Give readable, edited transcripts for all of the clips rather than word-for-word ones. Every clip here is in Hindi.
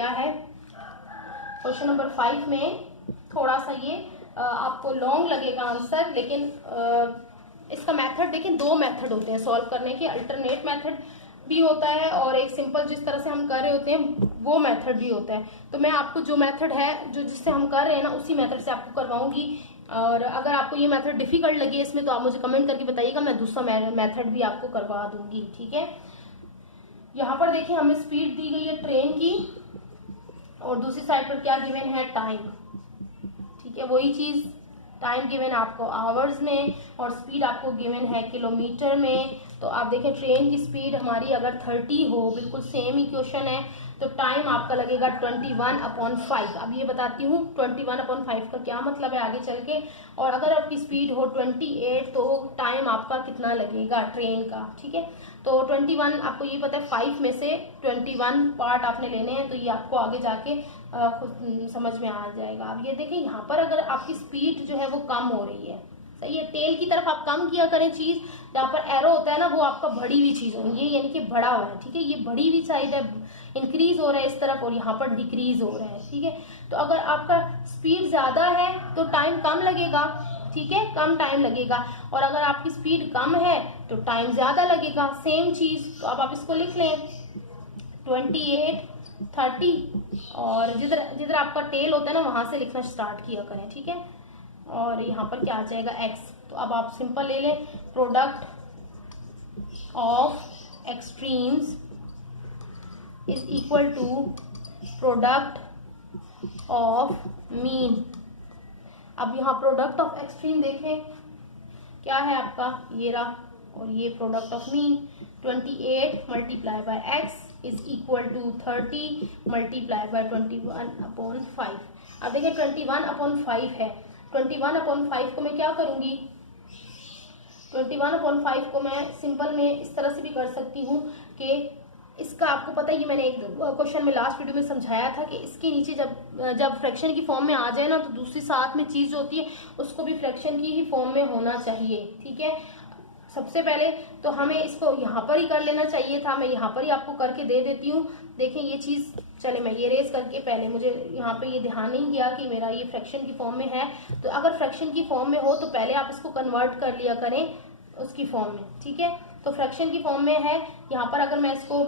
क्या है, क्वेश्चन नंबर 5 में थोड़ा सा ये आपको लॉन्ग लगेगा आंसर, लेकिन इसका मेथड देखिए, 2 मेथड होते हैं सॉल्व करने के, अल्टरनेट मेथड भी होता है और एक सिंपल जिस तरह से हम कर रहे होते हैं वो मेथड भी होता है। तो मैं आपको जो मेथड है जो जिससे हम कर रहे हैं ना उसी मेथड से आपको करवाऊंगी, और अगर आपको ये मेथड डिफिकल्ट लगे इसमें तो आप मुझे कमेंट करके बताइएगा, मैं दूसरा मेथड भी आपको करवा दूंगी। ठीक है, यहाँ पर देखिए हमें स्पीड दी गई है ट्रेन की और दूसरी साइड पर क्या गिवन है, टाइम। ठीक है, वही चीज, टाइम गिवन आपको आवर्स में और स्पीड आपको गिवन है किलोमीटर में। तो आप देखें ट्रेन की स्पीड हमारी अगर 30 हो, बिल्कुल सेम ही क्वेश्चन है, तो टाइम आपका लगेगा 21/5। अब ये बताती हूँ 21/5 का क्या मतलब है आगे चल के। और अगर आपकी स्पीड हो 28 तो टाइम आपका कितना लगेगा ट्रेन का। ठीक है, तो 21 आपको ये पता है 5 में से 21 पार्ट आपने लेने हैं, तो ये आपको आगे जाके खुद समझ में आ जाएगा। अब ये देखिए यहाँ पर अगर आपकी स्पीड जो है वो कम हो रही है, सही है, टेल की तरफ आप कम किया करें चीज, जहाँ पर एरो होता है ना वो आपका बढ़ी हुई चीज हो, ये यानी कि बढ़ा हुआ है। ठीक है, ये बढ़ी हुई साइड है, इंक्रीज हो रहा है इस तरफ और यहाँ पर डिक्रीज हो रहा है। ठीक है, तो अगर आपका स्पीड ज्यादा है तो टाइम कम लगेगा। ठीक है, कम टाइम लगेगा, और अगर आपकी स्पीड कम है तो टाइम ज्यादा लगेगा, सेम चीज। तो अब आप इसको लिख लें 28, 30, और जिधर जिधर आपका टेल होता है ना वहां से लिखना स्टार्ट किया करें। ठीक है, और यहाँ पर क्या आ जाएगा x। तो अब आप सिंपल ले लें, product of extremes is equal to product of mean. अब यहाँ प्रोडक्ट ऑफ एक्सट्रीम देखें क्या है आपका, ये रहा, और ये product of mean 28 multiply by x is equal to 30 multiply by 21/5। अब देखिए 21/5 है, 21/5 को मैं क्या करूंगी, 21/5 को मैं सिंपल में इस तरह से भी कर सकती हूँ कि इसका आपको पता है कि मैंने एक क्वेश्चन में लास्ट वीडियो में समझाया था कि इसके नीचे जब फ्रैक्शन की फॉर्म में आ जाए ना तो दूसरी साथ में चीज जो होती है उसको भी फ्रैक्शन की ही फॉर्म में होना चाहिए। ठीक है, सबसे पहले तो हमें इसको यहाँ पर ही कर लेना चाहिए था, मैं यहाँ पर ही आपको करके दे देती हूँ। देखें ये चीज, चले मैं ये रेस करके, पहले मुझे यहाँ पे ये ध्यान नहीं गया कि मेरा ये फ्रैक्शन की फॉर्म में है, तो अगर फ्रैक्शन की फॉर्म में हो तो पहले आप इसको कन्वर्ट कर लिया करें उसकी फॉर्म में। ठीक है, तो फ्रैक्शन की फॉर्म में है, यहाँ पर अगर मैं इसको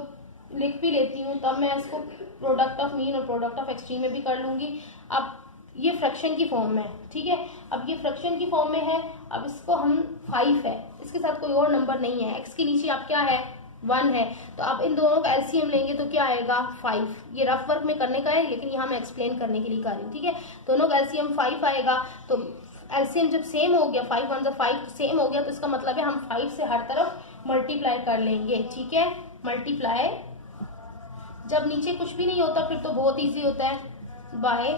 लिख भी लेती हूँ तब मैं इसको प्रोडक्ट ऑफ मीन और प्रोडक्ट ऑफ एक्सट्रीम में भी कर लूंगी। अब ये फ्रैक्शन की फॉर्म में है। ठीक है, अब ये फ्रैक्शन की फॉर्म में है, अब इसको हम 5 है, इसके साथ कोई और नंबर नहीं है, x के नीचे आप क्या है 1 है, तो आप इन दोनों का एलसीएम लेंगे तो क्या आएगा 5। ये रफ वर्क में करने का है लेकिन यहाँ मैं एक्सप्लेन करने के लिए कर रही हूँ। ठीक है, दोनों का एलसीएम 5 आएगा, तो एलसीएम जब सेम हो गया 5 1 5 सेम हो गया, तो इसका मतलब है हम 5 से हर तरफ मल्टीप्लाई कर लेंगे। ठीक है, मल्टीप्लाई, जब नीचे कुछ भी नहीं होता फिर तो बहुत इजी होता है, बाय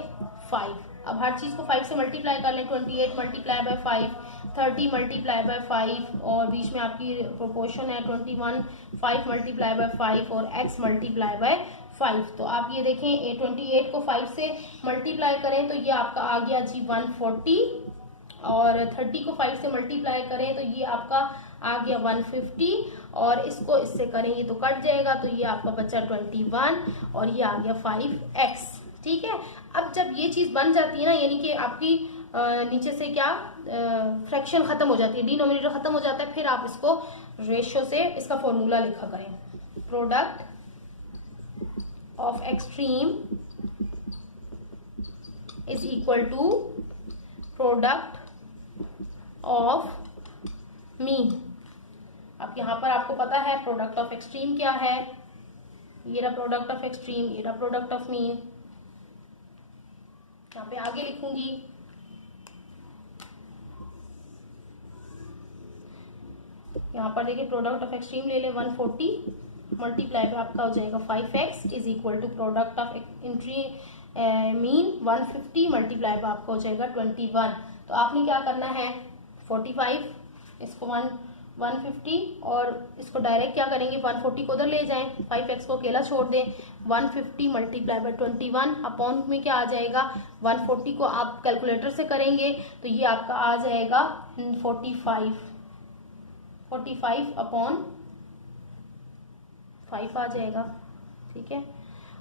5। अब हर चीज को 5 से मल्टीप्लाई कर लें, 28 मल्टीप्लाई बाय 5, 30 मल्टीप्लाई बाय 5, और बीच में आपकी प्रोपोर्शन है 21, 5 मल्टीप्लाई बाय 5 और x मल्टीप्लाई बाय 5। तो आप ये देखें 28 को 5 से मल्टीप्लाई करें तो ये आपका आ गया जी 140, और 30 को 5 से मल्टीप्लाई करें तो ये आपका आ गया 150, और इसको इससे करेंगे तो कट जाएगा, तो ये आपका बचा 21 और ये आ गया 5x। ठीक है, अब जब ये चीज बन जाती है ना, यानी कि आपकी नीचे से क्या फ्रैक्शन खत्म हो जाती है, डिनोमिनेटर खत्म हो जाता है, फिर आप इसको रेशियो से इसका फॉर्मूला लिखा करें, product of extreme is equal to product of mean. अब यहाँ पर आपको पता है प्रोडक्ट ऑफ एक्सट्रीम क्या है, ये रहा प्रोडक्ट ऑफ एक्सट्रीम, ये रहा प्रोडक्ट ऑफ मीन। यहाँ पे आगे लिखूंगी, यहाँ पर देखिए प्रोडक्ट ऑफ एक्सट्रीम ले लें 140 मल्टीप्लाई पे आपका हो जाएगा 5x is equal to product of entry mean 150 multiply पे आपका हो जाएगा 21। तो आपने क्या करना है 45, इसको 150 और इसको डायरेक्ट क्या करेंगे 140 को उधर ले जाएं, 5x को अकेला छोड़ दें, 150 मल्टीप्लाई बाय 21 अपॉन में क्या आ जाएगा 140 को आप कैलकुलेटर से करेंगे तो ये आपका आ जाएगा 45 अपॉन 5 आ जाएगा। ठीक है,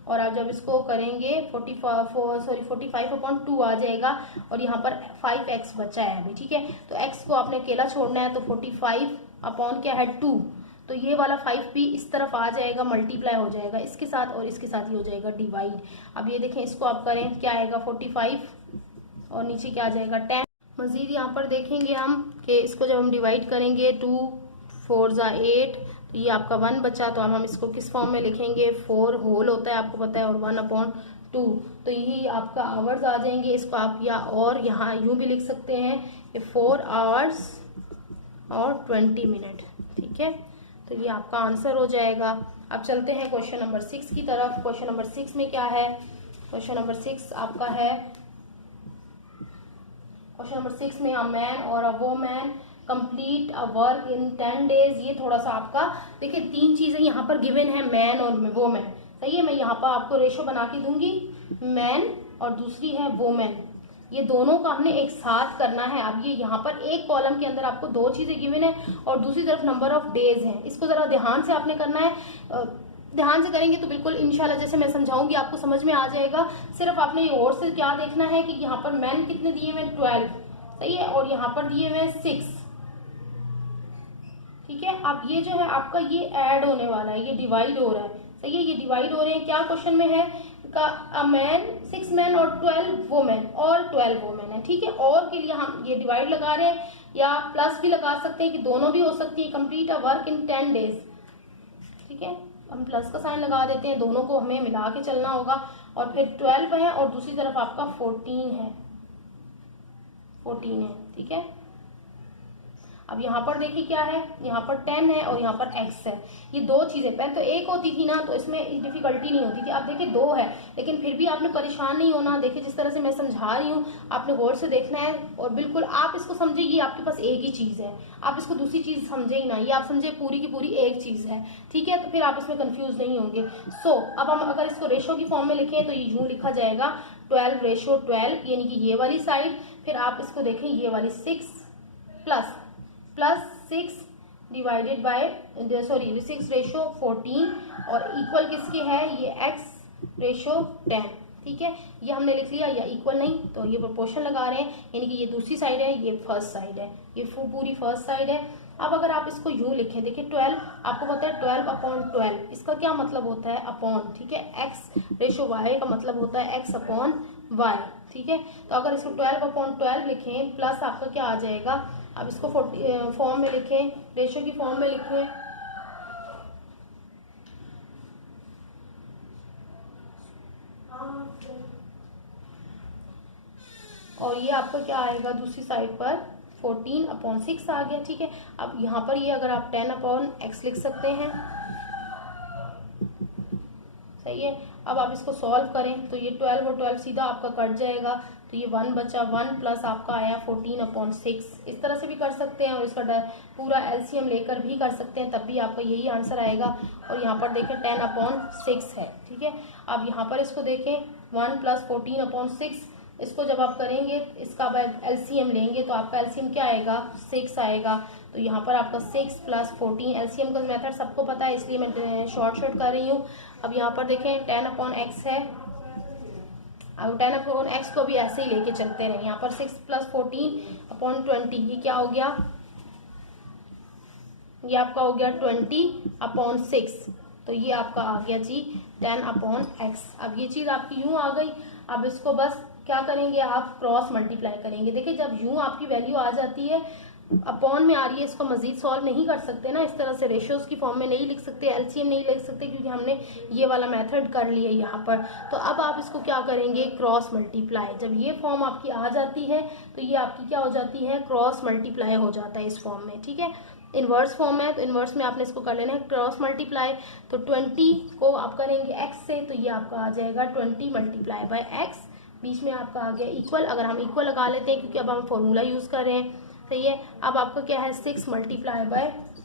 और आप जब इसको करेंगे 45/2 आ जाएगा, और यहाँ पर 5x बचा है अभी, ठीक है। तो x को आपने अकेला छोड़ना है, तो 45/2, तो ये वाला 5 भी इस तरफ आ जाएगा, मल्टीप्लाई हो जाएगा इसके साथ, और इसके साथ ही हो जाएगा डिवाइड। अब ये देखें, इसको आप करें, क्या आएगा 45 और नीचे क्या आ जाएगा 10। मजीद यहाँ पर देखेंगे हम कि इसको जब हम डिवाइड करेंगे 2 4 ज़ा 8, तो ये आपका 1 बचा, तो अब हम इसको किस फॉर्म में लिखेंगे, 4 होल होता है आपको पता है, और 1/2, तो यही आपका आवर्स आ जाएंगे। इसको आप या और यहाँ यूं भी लिख सकते हैं कि 4 आवर्स और 20 मिनट, ठीक है। तो ये आपका आंसर हो जाएगा। अब चलते हैं क्वेश्चन नंबर 6 की तरफ। क्वेश्चन नंबर 6 में क्या है, क्वेश्चन नंबर 6 आपका है, क्वेश्चन नंबर 6 में अ मैन और a woman complete a work in 10 days. ये थोड़ा सा आपका देखिए, 3 चीजें यहाँ पर गिवन है, मैन और वोमैन, सही है। मैं यहाँ पर आपको रेशो बना के दूंगी, मैन और दूसरी है वोमैन, ये दोनों का हमने एक साथ करना है। अब ये यहाँ पर एक कॉलम के अंदर आपको 2 चीजें गिवन है और दूसरी तरफ नंबर ऑफ डेज है। इसको जरा ध्यान से आपने करना है, ध्यान से करेंगे तो बिल्कुल इंशाल्लाह जैसे मैं समझाऊंगी आपको समझ में आ जाएगा। सिर्फ आपने ये और से क्या देखना है कि यहाँ पर मैन कितने दिए हुए 12, सही है, और यहाँ पर दिए हुए 6, ठीक है। अब ये जो है आपका ये ऐड होने वाला है, ये डिवाइड हो रहा है, सही है, ये डिवाइड हो रहे हैं। क्या क्वेश्चन में है का अ मैन 6 मैन और 12 वोमेन, और 12 वोमेन है, ठीक है। और के लिए हम ये डिवाइड लगा रहे हैं, या प्लस भी लगा सकते हैं कि दोनों भी हो सकती है। Complete a work in 10 days, ठीक है, हम प्लस का साइन लगा देते हैं, दोनों को हमें मिला के चलना होगा। और फिर 12 है और दूसरी तरफ आपका 14 है, 14 है, ठीक है। अब यहाँ पर देखिए क्या है, यहाँ पर 10 है और यहाँ पर x है, ये 2 चीजें। पहले तो एक होती थी ना तो इसमें डिफिकल्टी नहीं होती थी, अब देखिए 2 है, लेकिन फिर भी आपने परेशान नहीं होना। देखिए जिस तरह से मैं समझा रही हूँ आपने गौर से देखना है, और बिल्कुल आप इसको समझे ये आपके पास एक ही चीज है, आप इसको दूसरी चीज समझे ही ना, ये आप समझे पूरी की पूरी एक चीज है, ठीक है। तो फिर आप इसमें कंफ्यूज नहीं होंगे। सो अब हम अगर इसको रेशो की फॉर्म में लिखें तो ये यूं लिखा जाएगा 12/12, यानी कि ये वाली साइड, फिर आप इसको देखें ये वाली 6 प्लस 6 डिवाइडेड बाय 6/14, और इक्वल किसके है, ये x/10, ठीक है। ये हमने लिख लिया, या इक्वल नहीं तो ये प्रोपोर्शन लगा रहे हैं, यानी कि ये दूसरी साइड है, ये फर्स्ट साइड है, ये पूरी फर्स्ट साइड है। अब अगर आप इसको यूं लिखें, देखिए 12 आपको पता है 12/12, इसका क्या मतलब होता है, अपॉन, ठीक है। x/y का मतलब होता है x/y, ठीक है। तो अगर इसको 12/12 लिखें, प्लस आपका क्या आ जाएगा, अब इसको फॉर्म में लिखें, रेशो की फॉर्म में लिखें, और ये आपका क्या आएगा दूसरी साइड पर 14/6 आ गया, ठीक है। अब यहाँ पर ये अगर आप 10/x लिख सकते हैं, सही है। अब आप इसको सॉल्व करें तो ये 12 और 12 सीधा आपका कट जाएगा, तो ये 1 बचा, 1 प्लस आपका आया 14/6। इस तरह से भी कर सकते हैं और इसका पूरा एलसीएम लेकर भी कर सकते हैं, तब भी आपका यही आंसर आएगा। और यहाँ पर देखें 10/6 है, ठीक है। अब यहाँ पर इसको देखें 1 + 14/6, इसको जब आप करेंगे इसका एलसीएम लेंगे तो आपका एलसीएम क्या आएगा, 6 आएगा। तो यहाँ पर आपका 6 + 14, एलसीएम का मेथड सबको पता है इसलिए मैं शॉर्ट कर रही हूँ। अब यहाँ पर देखें 10/x है, अब 10/x को भी ऐसे ही लेके चलते रहे। यहाँ पर 6 + 14/20, ये क्या हो गया, ये आपका हो गया 20/6, तो ये आपका आ गया जी 10/x। अब ये चीज आपकी यूं आ गई। अब इसको बस क्या करेंगे, आप क्रॉस मल्टीप्लाई करेंगे। देखिए जब यूं आपकी वैल्यू आ जाती है, अपॉन में आ रही है, इसको मजीद सॉल्व नहीं कर सकते ना, इस तरह से रेशियोज की फॉर्म में नहीं लिख सकते, एलसीएम नहीं लिख सकते, क्योंकि हमने ये वाला मेथड कर लिया यहाँ पर। तो अब आप इसको क्या करेंगे, क्रॉस मल्टीप्लाई। जब ये फॉर्म आपकी आ जाती है तो ये आपकी क्या हो जाती है, क्रॉस मल्टीप्लाई हो जाता है इस फॉर्म में, ठीक है। इनवर्स फॉर्म है तो इनवर्स में आपने इसको कर लेना है क्रॉस मल्टीप्लाई। तो 20 को आप करेंगे x से, तो ये आपका आ जाएगा 20 × x, बीच में आपका आ गया इक्वल। अगर हम इक्वल लगा लेते हैं क्योंकि अब हम फॉर्मूला यूज कर रहे हैं, सही है। अब आपका क्या है 6 ×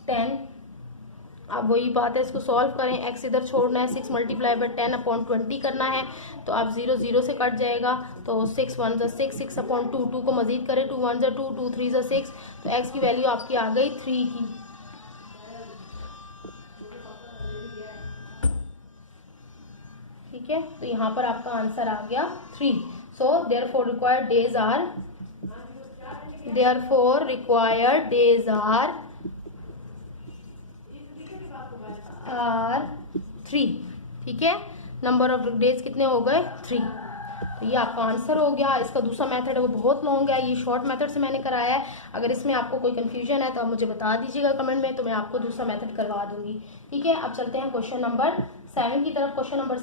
10, अब वही बात है, इसको सॉल्व करें, x इधर छोड़ना है, 6 × 10/20 करना है, तो आप 0 0 से कट जाएगा, तो 6 1 6, 6/2, 2 को मजीद करें, 2 1 2, 2 3 6, तो x की वैल्यू आपकी आ गई 3 की, ठीक ठीक है, तो यहाँ पर आपका आंसर आ गया 3। So therefore required days are 3। ठीक है, नंबर ऑफ डेज कितने हो गए 3। तो ये आपका आंसर हो गया। इसका दूसरा मेथड है वो बहुत लॉन्ग है, ये शॉर्ट मेथड से मैंने कराया है। अगर इसमें आपको कोई कंफ्यूजन है तो आप मुझे बता दीजिएगा कमेंट में, तो मैं आपको दूसरा मेथड करवा दूंगी। ठीक है, अब चलते हैं क्वेश्चन नंबर 7 की तरफ। क्वेश्चन नंबर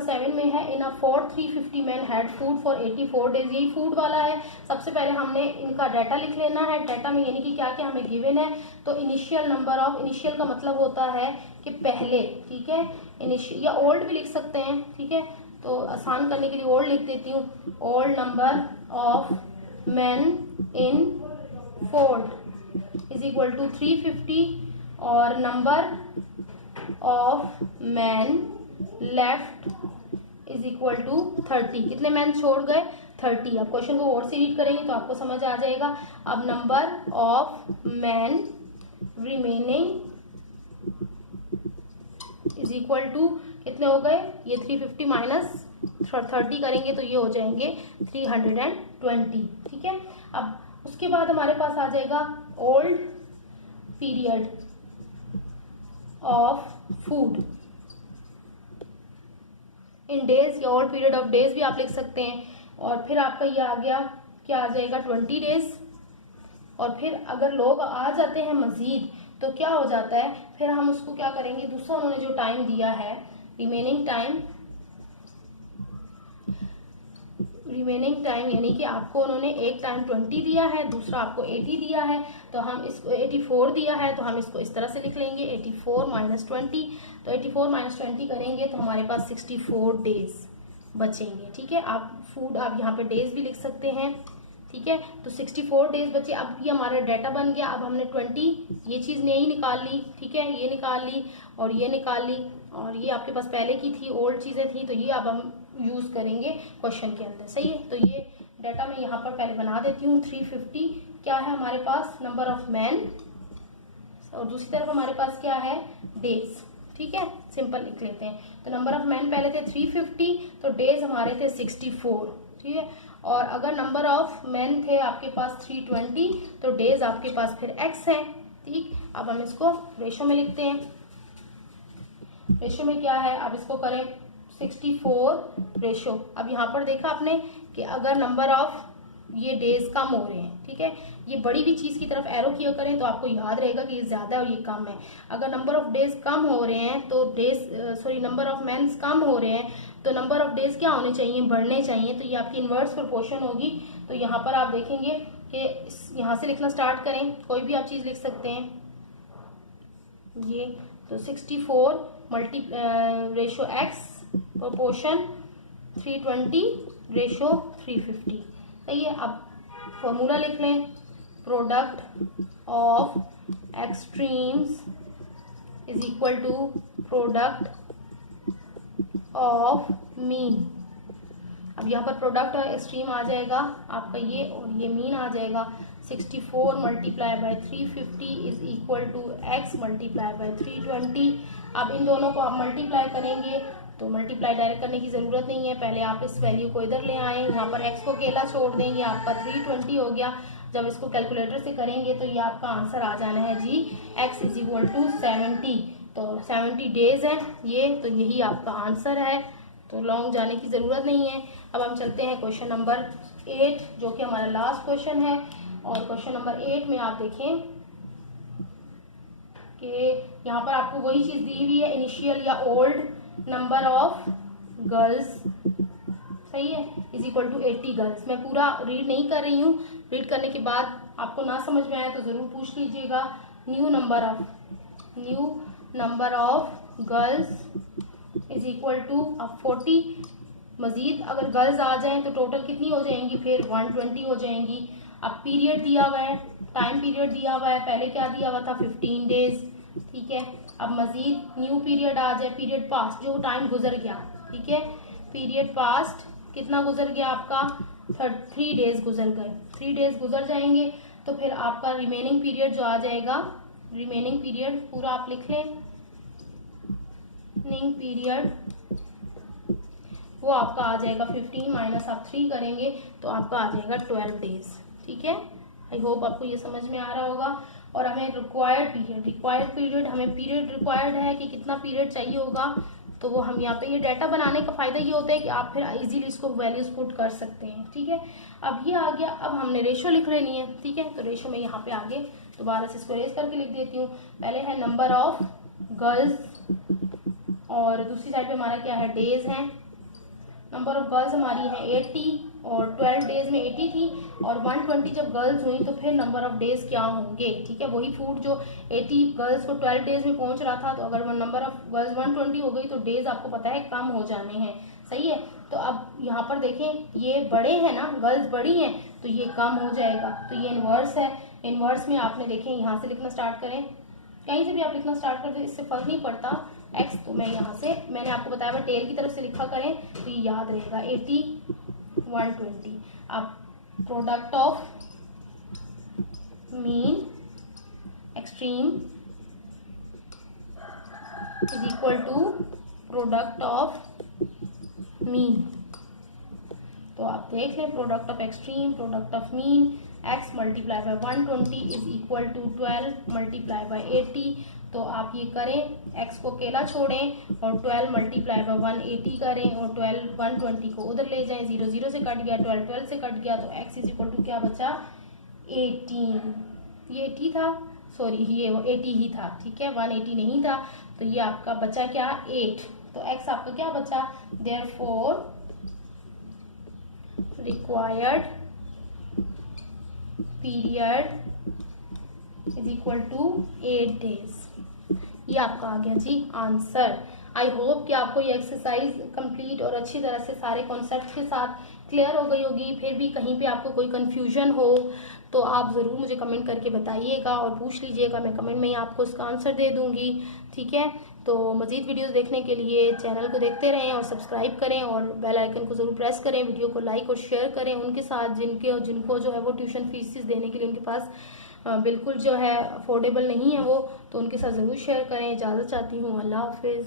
7 में है in a fort 350 man had food for 84 days. यही फूड वाला है। सबसे पहले हमने इनका डाटा लिख लेना है। डाटा में यानी कि क्या क्या हमें गिवन है, तो इनिशियल नंबर ऑफ, इनिशियल का मतलब होता है कि पहले, ठीक है, इनिशियल या ओल्ड भी लिख सकते हैं। ठीक है, तो आसान करने के लिए ओल्ड लिख देती हूँ। Old number of man in fort is equal to 350 और number of man left is equal to 30। कितने मैन छोड़ गए 30। अब क्वेश्चन को और से रीड करेंगे तो आपको समझ आ जाएगा। अब number of man remaining is equal to कितने हो गए, ये 350 माइनस 30 करेंगे तो ये हो जाएंगे 320। ठीक है, अब उसके बाद हमारे पास आ जाएगा old period of food in days, या ओल्ड पीरियड ऑफ डेज भी आप लिख सकते हैं। और फिर आपका ये आ गया, क्या आ जाएगा 20 डेज। और फिर अगर लोग आ जाते हैं मजीद तो क्या हो जाता है, फिर हम उसको क्या करेंगे, दूसरा उन्होंने जो टाइम दिया है रिमेनिंग टाइम यानी कि आपको उन्होंने एक टाइम 20 दिया है, दूसरा आपको 80 दिया है, तो हम इसको 84 दिया है, तो हम इसको इस तरह से लिख लेंगे 84 माइनस 20। तो 84 माइनस 20 करेंगे तो हमारे पास 64 डेज बचेंगे। ठीक है, आप फूड आप यहाँ पे डेज भी लिख सकते हैं। ठीक है, तो 64 डेज बचे। अब ये हमारा डाटा बन गया। अब हमने 20 ये चीज़ नहीं निकाल ली, ठीक है, ये निकाल ली और ये निकाल ली, और ये आपके पास पहले की थी, ओल्ड चीज़ें थी, तो ये अब हम यूज़ करेंगे क्वेश्चन के अंदर। सही है, तो ये डाटा मैं यहाँ पर पहले बना देती हूँ। 350 क्या है हमारे पास, नंबर ऑफ मैन, और दूसरी तरफ हमारे पास क्या है, डेज। ठीक है, सिंपल लिख लेते हैं। तो नंबर ऑफ मैन पहले थे 350, तो डेज हमारे थे 64। ठीक है, और अगर नंबर ऑफ मैन थे आपके पास 320, तो डेज आपके पास फिर x है। ठीक, अब हम इसको रेशो में लिखते हैं। रेशो में क्या है, अब इसको करें 64 रेशो। अब यहाँ पर देखा आपने कि अगर नंबर ऑफ ये डेज कम हो रहे हैं, ठीक है, ये बड़ी भी चीज की तरफ एरो किया करें तो आपको याद रहेगा कि ये ज्यादा है और ये कम है। अगर नंबर ऑफ डेज कम हो रहे हैं तो नंबर ऑफ मैन्स कम हो रहे हैं तो नंबर ऑफ डेज क्या होने चाहिए, बढ़ने चाहिए। तो ये आपकी इनवर्स प्रोपोर्शन होगी। तो यहाँ पर आप देखेंगे कि यहाँ से लिखना स्टार्ट करें, कोई भी आप चीज लिख सकते हैं। ये तो 64 रेशो x प्रोपोर्शन 320 रेशो 350। सही है, अब फॉर्मूला लिख लें, product of extremes is equal to product of mean. अब यहाँ पर प्रोडक्ट और एक्सट्रीम आ जाएगा आपका ये, और ये मीन आ जाएगा। 64 multiply by 350 is equal to x multiply by 320। अब इन दोनों को आप मल्टीप्लाई करेंगे तो मल्टीप्लाई डायरेक्ट करने की ज़रूरत नहीं है, पहले आप इस वैल्यू को इधर ले आए, यहाँ पर x को अकेला छोड़ देंगे, आपका 320 हो गया। जब इसको कैलकुलेटर से करेंगे तो ये आपका आंसर आ जाना है जी x इज इक्वल टू 70। तो 70 डेज है ये, तो यही आपका आंसर है, तो लॉन्ग जाने की ज़रूरत नहीं है। अब हम चलते हैं क्वेश्चन नंबर 8 जो कि हमारा लास्ट क्वेश्चन है। और क्वेश्चन नंबर 8 में आप देखें कि यहाँ पर आपको वही चीज़ दी हुई है, इनिशियल या ओल्ड नंबर ऑफ गर्ल्स, सही है, इज इक्वल टू 80 गर्ल्स। मैं पूरा रीड नहीं कर रही हूँ, रीड करने के बाद आपको ना समझ में आए तो ज़रूर पूछ लीजिएगा। New number of girls is equal to, अब 40 मजीद अगर गर्ल्स आ जाएं तो टोटल कितनी हो जाएंगी, फिर 120 हो जाएंगी। अब पीरियड दिया हुआ है, टाइम पीरियड दिया हुआ है, पहले क्या दिया हुआ था 15 डेज। ठीक है, अब मजीद न्यू पीरियड आ जाए, पीरियड पास्ट जो टाइम गुजर गया, ठीक है, पीरियड पास्ट कितना गुजर गया आपका 3 डेज गुजर गए। 3 डेज गुजर जाएंगे तो फिर आपका रिमेनिंग पीरियड जो आ जाएगा, रिमेनिंग पीरियड पूरा आप लिख लें, रिमेनिंग पीरियड वो आपका आ जाएगा 15 माइनस आप 3 करेंगे तो आपका आ जाएगा 12 डेज। ठीक है, आई होप आपको ये समझ में आ रहा होगा। और हमें रिक्वायर्ड पीरियड हमें पीरियड रिक्वायर्ड है कि कितना पीरियड चाहिए होगा, तो वो हम यहाँ पे, ये डाटा बनाने का फायदा ये होता है कि आप फिर इजीली इसको वैल्यूज पुट कर सकते हैं। ठीक है, अब ये आ गया, अब हमने रेशो लिख लेनी है। ठीक है, तो रेशो में यहाँ पे आगे दोबारा से इसको रेस करके लिख देती हूँ। पहले है नंबर ऑफ गर्ल्स और दूसरी साइड पे हमारा क्या है, डेज है। नंबर ऑफ गर्ल्स हमारी है 80 और 12 डेज में 80 थी और 120 जब गर्ल्स हुई तो फिर नंबर ऑफ डेज क्या होंगे। ठीक है, वही फूड जो 80 गर्ल्स को 12 डेज में पहुंच रहा था, तो अगर नंबर ऑफ गर्ल्स 120 हो गई तो डेज आपको पता है कम हो जाने हैं। सही है, तो अब यहाँ पर देखें ये बड़े हैं ना, गर्ल्स बड़ी हैं तो ये कम हो जाएगा, तो ये इनवर्स है। इनवर्स में आपने देखें यहाँ से लिखना स्टार्ट करें, कहीं से भी आप लिखना स्टार्ट कर दें, इससे फर्क नहीं पड़ता x, तो मैं यहाँ से, मैंने आपको बताया हुआ टेल की तरफ से लिखा करें तो ये याद रहेगा 80 120। अब product of mean extreme is equal to product of mean. तो आप देख लें, product of extreme, product of mean, x multiply by 120 is equal to 12 multiply by 80। तो आप ये करें, x को अकेला छोड़ें और 12 मल्टीप्लाई बाय 180 करें और 12 120 को उधर ले जाएं, 0 0 से कट गया, 12 12 से कट गया, तो x इज इक्वल टू क्या बचा, 18। ये 80 था, सॉरी ये 80 ही था। ठीक है, 180 नहीं था, तो ये आपका बचा क्या, 8। तो x आपका क्या बचा, therefore required period is equal to 8 days. ये आपका आ गया जी आंसर। आई होप कि आपको ये एक्सरसाइज कंप्लीट और अच्छी तरह से सारे कॉन्सेप्ट के साथ क्लियर हो गई होगी। फिर भी कहीं पे आपको कोई कंफ्यूजन हो तो आप ज़रूर मुझे कमेंट करके बताइएगा और पूछ लीजिएगा, मैं कमेंट में ही आपको उसका आंसर दे दूंगी। ठीक है, तो मज़ीद वीडियोस देखने के लिए चैनल को देखते रहें और सब्सक्राइब करें और बेल आइकन को ज़रूर प्रेस करें। वीडियो को लाइक और शेयर करें उनके साथ जिनको जो है वो ट्यूशन फीस देने के लिए उनके पास बिल्कुल जो है अफोर्डेबल नहीं है वो, तो उनके साथ ज़रूर शेयर करें। इजाज़त चाहती हूँ, अल्लाह हाफिज़।